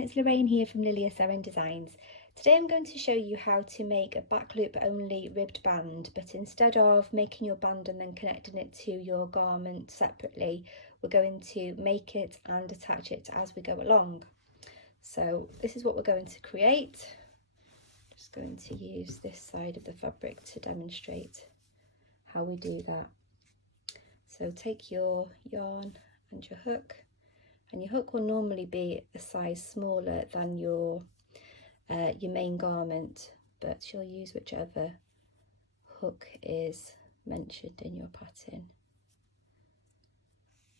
it's Lorraine here from Lilia Sewing Designs. Today I'm going to show you how to make a back loop only ribbed band, but instead of making your band and then connecting it to your garment separately, we're going to make it and attach it as we go along. So this is what we're going to create. Just going to use this side of the fabric to demonstrate how we do that. So take your yarn and your hook, and your hook will normally be a size smaller than your main garment, but you'll use whichever hook is mentioned in your pattern.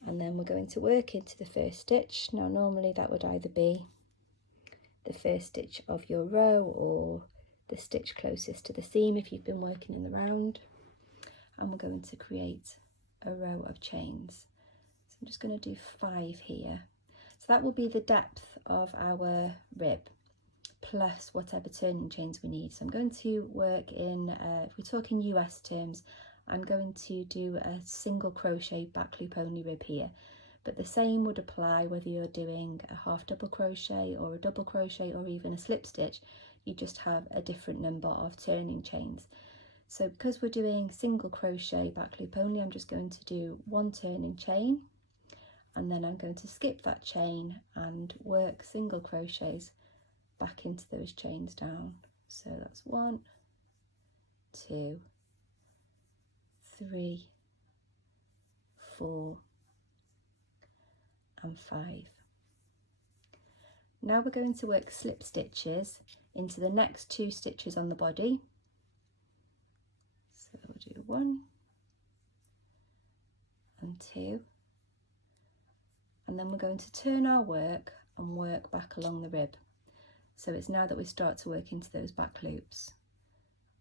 And then we're going to work into the first stitch. Now normally that would either be the first stitch of your row or the stitch closest to the seam if you've been working in the round. And we're going to create a row of chains. So I'm just going to do 5 here. So that will be the depth of our rib plus whatever turning chains we need. So I'm going to work in, if we're talking US terms, I'm going to do a single crochet back loop only rib here, but the same would apply whether you're doing a half double crochet or a double crochet or even a slip stitch. You just have a different number of turning chains. So because we're doing single crochet back loop only, I'm just going to do 1 turning chain, and then I'm going to skip that chain and work single crochets back into those chains down. So that's 1, 2, 3, 4 and 5. Now we're going to work slip stitches into the next 2 stitches on the body. So we'll do 1 and 2, and then we're going to turn our work and work back along the rib. So it's now that we start to work into those back loops.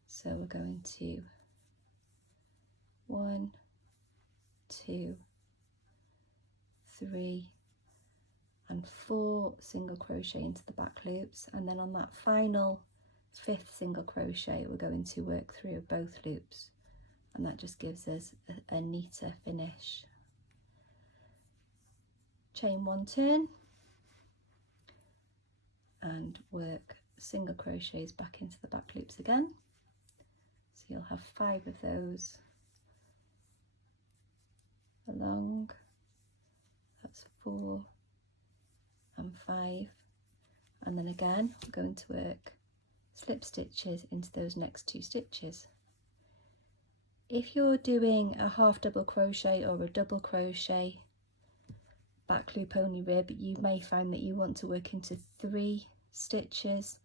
So we're going to 1, 2, 3 and 4 single crochet into the back loops, and then on that final 5th single crochet we're going to work through both loops, and that just gives us a neater finish. Chain 1 turn and work single crochets back into the back loops again. So you'll have 5 of those along. That's 4 and 5, and then again we're going to work slip stitches into those next 2 stitches. If you're doing a half double crochet or a double crochet back loop only rib, you may find that you want to work into 3 stitches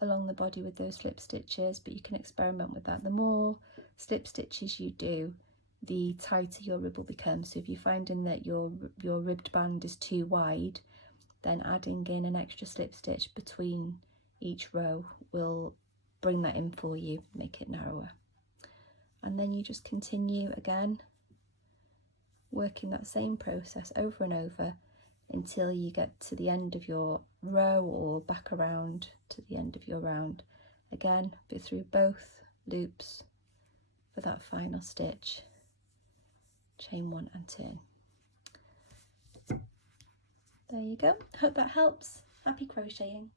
along the body with those slip stitches, but you can experiment with that. The more slip stitches you do, the tighter your rib will become. So if you're finding that your ribbed band is too wide, then adding in an extra slip stitch between each row will bring that in for you, make it narrower. And then you just continue again, working that same process over and over until you get to the end of your row or back around to the end of your round. Again, go through both loops for that final stitch, chain 1 and turn. There you go. Hope that helps. Happy crocheting.